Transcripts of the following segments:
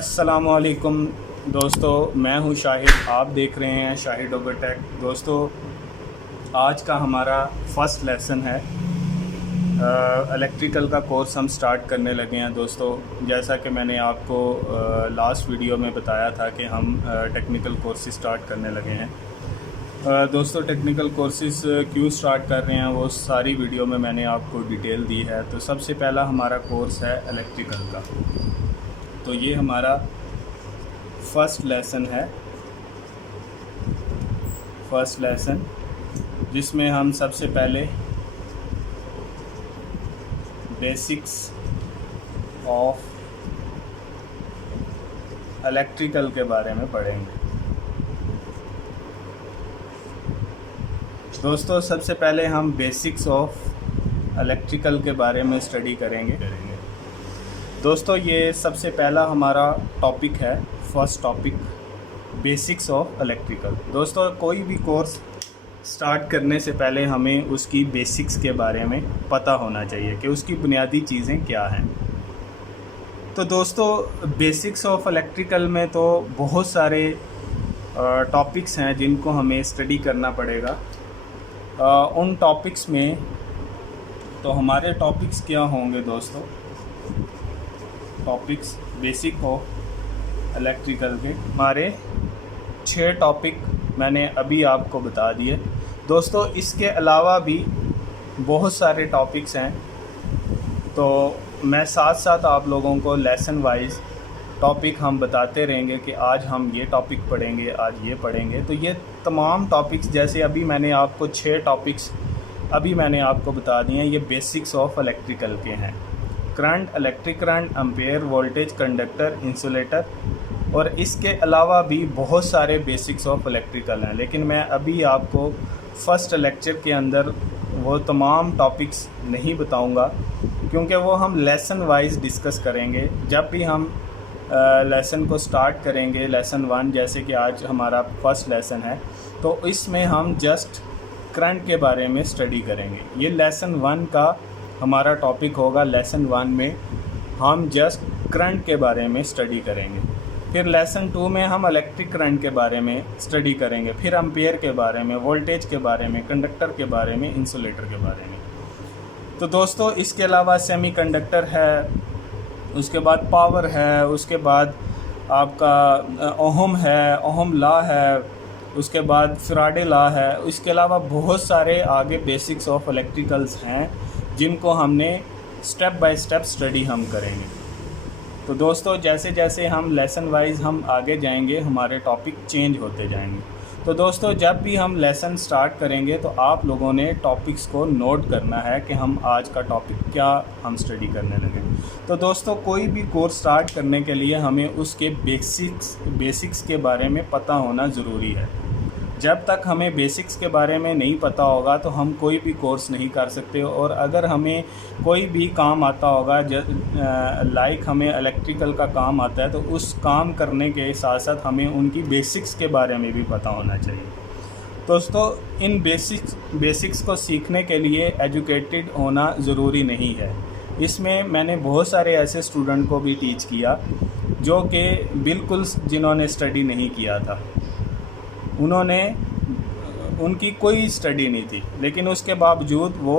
अस्सलामुअलैकुम दोस्तों, मैं हूं शाहिद। आप देख रहे हैं शाहिद ओबरटेक। दोस्तों, आज का हमारा फर्स्ट लेसन है। इलेक्ट्रिकल का कोर्स हम स्टार्ट करने लगे हैं। दोस्तों, जैसा कि मैंने आपको लास्ट वीडियो में बताया था कि हम टेक्निकल कोर्सेज स्टार्ट करने लगे हैं। दोस्तों, टेक्निकल कोर्सेज क्यों स्टार्ट कर रहे हैं वो सारी वीडियो में मैंने आपको डिटेल दी है। तो सबसे पहला हमारा कोर्स है इलेक्ट्रिकल का। तो ये हमारा फर्स्ट लेसन है, फर्स्ट लेसन जिसमें हम सबसे पहले बेसिक्स ऑफ इलेक्ट्रिकल के बारे में पढ़ेंगे। दोस्तों, सबसे पहले हम बेसिक्स ऑफ इलेक्ट्रिकल के बारे में स्टडी करेंगे। दोस्तों, ये सबसे पहला हमारा टॉपिक है, first topic basics of electrical. दोस्तों, कोई भी कोर्स स्टार्ट करने से पहले हमें उसकी बेसिक्स के बारे में पता होना चाहिए कि उसकी बुनियादी चीज़ें क्या हैं। तो दोस्तों, बेसिक्स ऑफ इलेक्ट्रिकल में तो बहुत सारे टॉपिक्स हैं जिनको हमें स्टडी करना पड़ेगा। उन टॉपिक्स में तो हमारे टॉपिक्स क्या होंगे दोस्तों? टॉपिक्स बेसिक ऑफ इलेक्ट्रिकल के हमारे 6 टॉपिक मैंने अभी आपको बता दिए। दोस्तों, इसके अलावा भी बहुत सारे टॉपिक्स हैं, तो मैं साथ साथ आप लोगों को लेसन वाइज टॉपिक हम बताते रहेंगे कि आज हम ये टॉपिक पढ़ेंगे, आज ये पढ़ेंगे। तो ये तमाम टॉपिक्स, जैसे अभी मैंने आपको 6 टॉपिक्स अभी मैंने आपको बता दिए हैं, ये बेसिक्स ऑफ इलेक्ट्रिकल के हैं। Current, electric current, ampere, voltage, conductor, insulator, और इसके अलावा भी बहुत सारे बेसिक्स ऑफ इलेक्ट्रिकल हैं। लेकिन मैं अभी आपको फर्स्ट लेक्चर के अंदर वो तमाम टॉपिक्स नहीं बताऊंगा, क्योंकि वो हम लेसन वाइज डिस्कस करेंगे। जब भी हम लेसन को स्टार्ट करेंगे, लेसन 1 जैसे कि आज हमारा फर्स्ट लेसन है, तो इसमें हम जस्ट करंट के बारे में स्टडी करेंगे। ये लेसन 1 का हमारा टॉपिक होगा। लेसन 1 में हम जस्ट करंट के बारे में स्टडी करेंगे। फिर लेसन 2 में हम इलेक्ट्रिक करंट के बारे में स्टडी करेंगे, फिर एम्पेयर के बारे में, वोल्टेज के बारे में, कंडक्टर के बारे में, इंसुलेटर के बारे में। तो दोस्तों, इसके अलावा सेमीकंडक्टर है, उसके बाद पावर है, उसके बाद आपका ओहम है, ओहम लॉ है, उसके बाद फैराडे लॉ है। इसके अलावा बहुत सारे आगे बेसिक्स ऑफ इलेक्ट्रिकल्स हैं जिनको हमने स्टेप बाय स्टेप स्टडी हम करेंगे। तो दोस्तों, जैसे जैसे हम लेसन वाइज हम आगे जाएंगे, हमारे टॉपिक चेंज होते जाएंगे। तो दोस्तों, जब भी हम लेसन स्टार्ट करेंगे तो आप लोगों ने टॉपिक्स को नोट करना है कि हम आज का टॉपिक क्या हम स्टडी करने लगे। तो दोस्तों, कोई भी कोर्स स्टार्ट करने के लिए हमें उसके बेसिक्स के बारे में पता होना ज़रूरी है। जब तक हमें बेसिक्स के बारे में नहीं पता होगा तो हम कोई भी कोर्स नहीं कर सकते। और अगर हमें कोई भी काम आता होगा, लाइक हमें इलेक्ट्रिकल का काम आता है, तो उस काम करने के साथ साथ हमें उनकी बेसिक्स के बारे में भी पता होना चाहिए। दोस्तों, इन बेसिक्स को सीखने के लिए एजुकेटेड होना ज़रूरी नहीं है। इसमें मैंने बहुत सारे ऐसे स्टूडेंट को भी टीच किया जो कि बिल्कुल जिन्होंने स्टडी नहीं किया था, उनकी कोई स्टडी नहीं थी, लेकिन उसके बावजूद वो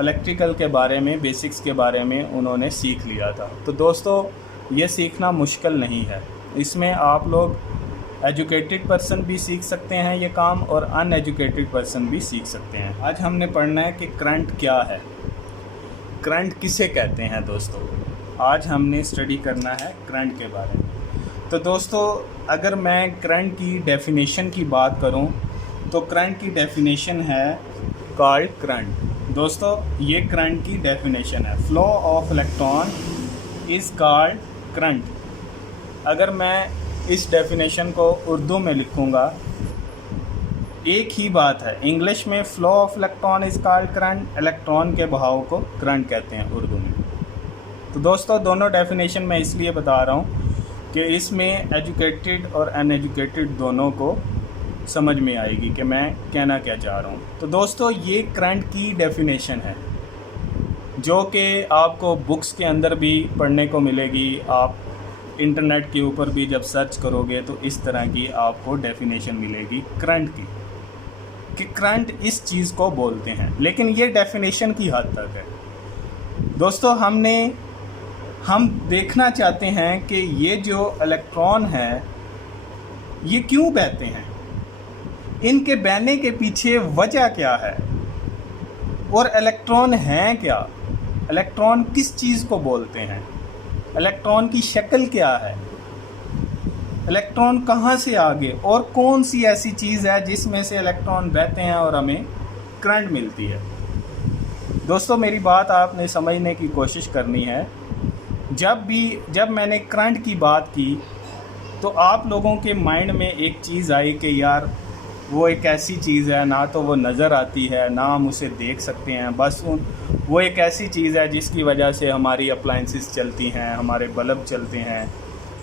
इलेक्ट्रिकल के बारे में, बेसिक्स के बारे में उन्होंने सीख लिया था। तो दोस्तों, ये सीखना मुश्किल नहीं है। इसमें आप लोग एजुकेटेड पर्सन भी सीख सकते हैं ये काम, और अनएजुकेटेड पर्सन भी सीख सकते हैं। आज हमने पढ़ना है कि करंट क्या है, करंट किसे कहते हैं। दोस्तों, आज हमने स्टडी करना है करंट के बारे में। तो दोस्तों, अगर मैं करंट की डेफिनेशन की बात करूं, तो करंट की डेफिनेशन है कॉल्ड करंट। दोस्तों, ये करंट की डेफिनेशन है, flow of electron is called current. अगर मैं इस डेफिनेशन को उर्दू में लिखूंगा, एक ही बात है। इंग्लिश में flow of electron is called current, electron के बहाव को करंट कहते हैं उर्दू में। तो दोस्तों, दोनों डेफिनेशन मैं इसलिए बता रहा हूँ कि इसमें एजुकेटेड और अनएजुकेटेड दोनों को समझ में आएगी कि मैं कहना क्या चाह रहा हूँ। तो दोस्तों, ये करंट की डेफिनेशन है। जो कि आपको बुक्स के अंदर भी पढ़ने को मिलेगी। आप इंटरनेट के ऊपर भी जब सर्च करोगे तो इस तरह की आपको डेफिनेशन मिलेगी करंट की, कि करंट इस चीज़ को बोलते हैं। लेकिन ये डेफिनेशन की हद तक है दोस्तों। हम देखना चाहते हैं कि ये जो इलेक्ट्रॉन है ये क्यों बहते हैं, इनके बहने के पीछे वजह क्या है, और इलेक्ट्रॉन हैं क्या, इलेक्ट्रॉन किस चीज़ को बोलते हैं, इलेक्ट्रॉन की शक्ल क्या है, इलेक्ट्रॉन कहाँ से आगे, और कौन सी ऐसी चीज़ है जिसमें से इलेक्ट्रॉन बहते हैं और हमें करंट मिलती है। दोस्तों मेरी बात आपने समझने की कोशिश करनी है। जब मैंने करंट की बात की तो आप लोगों के माइंड में एक चीज़ आई कि यार वो एक ऐसी चीज़ है, ना तो वो नज़र आती है ना हम उसे देख सकते हैं, बस वो एक ऐसी चीज़ है जिसकी वजह से हमारी अप्लाइंसेस चलती हैं, हमारे बल्ब चलते हैं,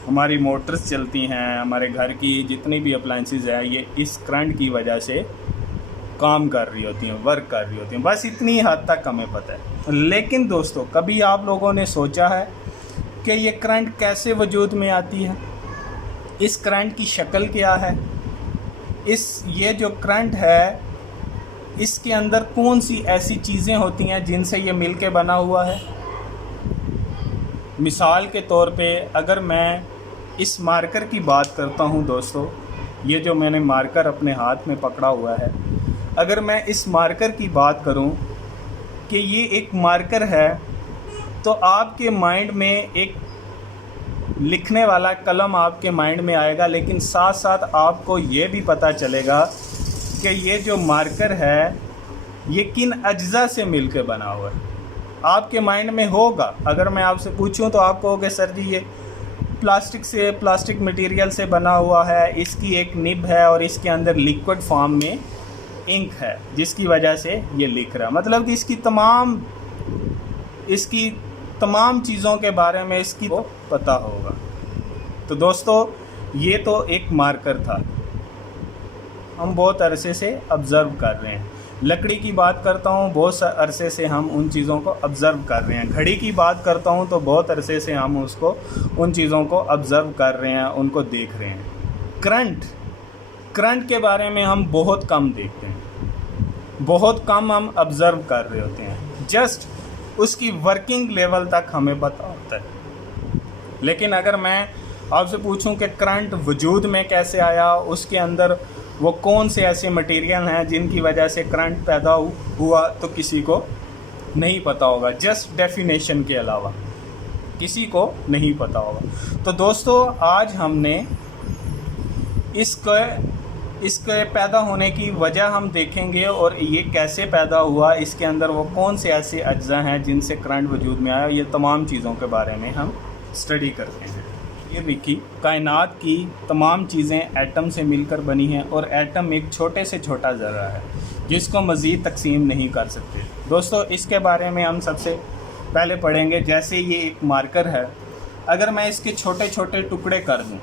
हमारी मोटर्स चलती हैं, हमारे घर की जितनी भी अप्लाइंसेस है ये इस करंट की वजह से काम कर रही होती हैं, वर्क कर रही होती हैं। बस इतनी हद तक हमें पता है। लेकिन दोस्तों कभी आप लोगों ने सोचा है कि ये करंट कैसे वजूद में आती है, इस करंट की शक्ल क्या है, ये जो करंट है इसके अंदर कौन सी ऐसी चीज़ें होती हैं जिनसे ये मिलके बना हुआ है। मिसाल के तौर पे अगर मैं इस मार्कर की बात करता हूँ दोस्तों, ये जो मैंने मार्कर अपने हाथ में पकड़ा हुआ है, अगर मैं इस मार्कर की बात करूँ कि ये एक मार्कर है, तो आपके माइंड में एक लिखने वाला कलम आपके माइंड में आएगा, लेकिन साथ साथ आपको ये भी पता चलेगा कि ये जो मार्कर है ये किन अज्जा से मिलकर बना हुआ है। आपके माइंड में होगा, अगर मैं आपसे पूछूं तो आप कहोगे सर जी ये प्लास्टिक मटेरियल से बना हुआ है, इसकी एक निब है और इसके अंदर लिक्विड फॉर्म में इंक है जिसकी वजह से ये लिख रहा है। मतलब कि इसकी तमाम चीज़ों के बारे में इसकी तो पता होगा। तो दोस्तों ये तो एक मार्कर था, हम बहुत अरसे से ऑब्ज़र्व कर रहे हैं। लकड़ी की बात करता हूँ, बहुत अरसे से हम उन चीज़ों को ऑब्ज़र्व कर रहे हैं। घड़ी की बात करता हूँ तो बहुत अरसे से हम उन चीज़ों को ऑब्ज़र्व कर रहे हैं, उनको देख रहे हैं। करंट के बारे में हम बहुत कम देखते हैं, बहुत कम हम ऑब्ज़र्व कर रहे होते हैं। जस्ट उसकी वर्किंग लेवल तक हमें पता होता है। लेकिन अगर मैं आपसे पूछूं कि करंट वजूद में कैसे आया, उसके अंदर वो कौन से ऐसे मटेरियल हैं जिनकी वजह से करंट पैदा हुआ, तो किसी को नहीं पता होगा। जस्ट डेफिनेशन के अलावा किसी को नहीं पता होगा। तो दोस्तों आज हमने इसके पैदा होने की वजह हम देखेंगे, और ये कैसे पैदा हुआ, इसके अंदर वो कौन से ऐसे अज्जा हैं जिनसे करंट वजूद में आया, ये तमाम चीज़ों के बारे में हम स्टडी करते हैं। ये देखिए कायनात की तमाम चीज़ें एटम से मिलकर बनी हैं, और एटम एक छोटे से छोटा ज़र्रा है जिसको मज़ीद तकसीम नहीं कर सकते। दोस्तों इसके बारे में हम सबसे पहले पढ़ेंगे। जैसे ये एक मार्कर है, अगर मैं इसके छोटे छोटे टुकड़े कर दूं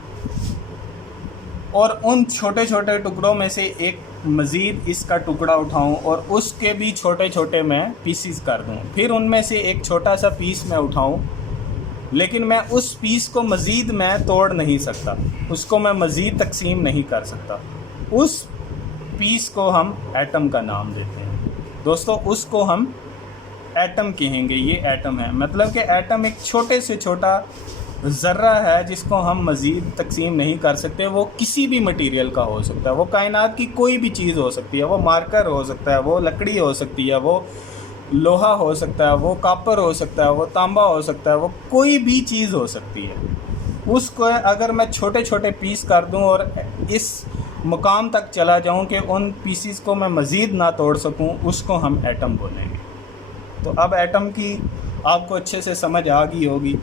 और उन छोटे छोटे टुकड़ों में से एक मज़ीद इसका टुकड़ा उठाऊं और उसके भी छोटे छोटे मैं पीसीस कर दूं, फिर उनमें से एक छोटा सा पीस मैं उठाऊं, लेकिन मैं उस पीस को मज़ीद मैं तोड़ नहीं सकता, उसको मैं मज़ीद तकसीम नहीं कर सकता। उस पीस को हम एटम का नाम देते हैं। दोस्तों उसको हम एटम कहेंगे। ये एटम है, मतलब कि एटम एक छोटे से छोटा ज़र्रा है जिसको हम मज़ीद तकसीम नहीं कर सकते। वो किसी भी मटेरियल का हो सकता है, वो कायनात की कोई भी चीज़ हो सकती है, वो मार्कर हो सकता है, वो लकड़ी हो सकती है, वो लोहा हो सकता है, वो कॉपर हो सकता है, वो तांबा हो सकता है, वो कोई भी चीज़ हो सकती है। उसको अगर मैं छोटे छोटे पीस कर दूं और इस मुकाम तक चला जाऊं कि उन पीसीस को मैं मज़ीद ना तोड़ सकूं, उसको हम एटम बोलेंगे। तो अब एटम की आपको अच्छे से समझ आ गई होगी